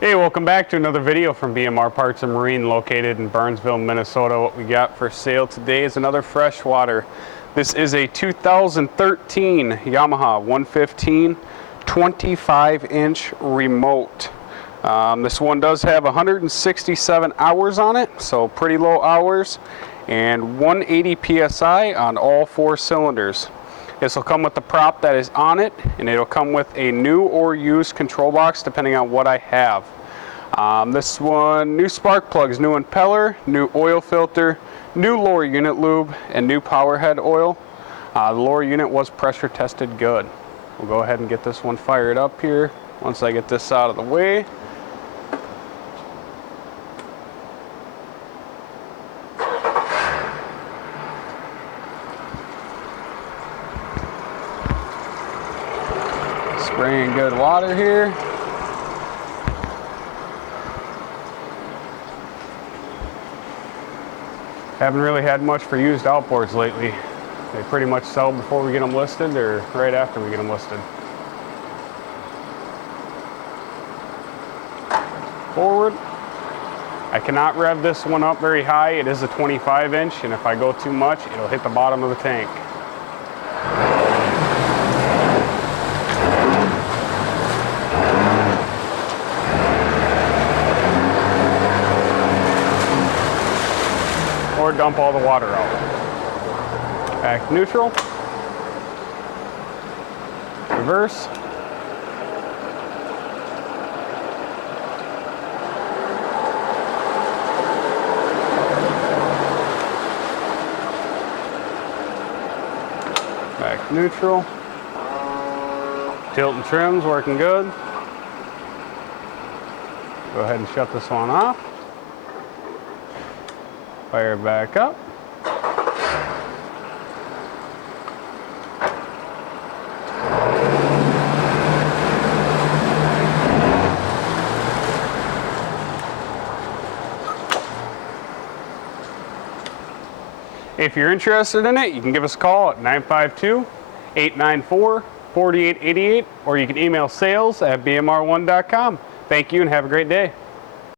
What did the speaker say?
Hey, welcome back to another video from BMR Parts and Marine located in Burnsville, Minnesota. What we got for sale today is another freshwater. This is a 2013 Yamaha 115 25-inch remote. This one does have 167 hours on it, so pretty low hours, and 180 psi on all 4 cylinders. This will come with the prop that is on it, and it'll come with a new or used control box depending on what I have. This one, new spark plugs, new impeller, new oil filter, new lower unit lube, and new power head oil. The lower unit was pressure tested good. We'll go ahead and get this one fired up here once I get this out of the way. Spraying good water here. Haven't really had much for used outboards lately. They pretty much sell before we get them listed or right after we get them listed. Forward. I cannot rev this one up very high. It is a 25-inch, and if I go too much, it'll hit the bottom of the tank. Or dump all the water out. Back neutral. Reverse. Back neutral. Tilt and trim's working good. Go ahead and shut this one off. Fire back up. If you're interested in it, you can give us a call at 952-894-4888, or you can email sales@bmr1.com. Thank you and have a great day.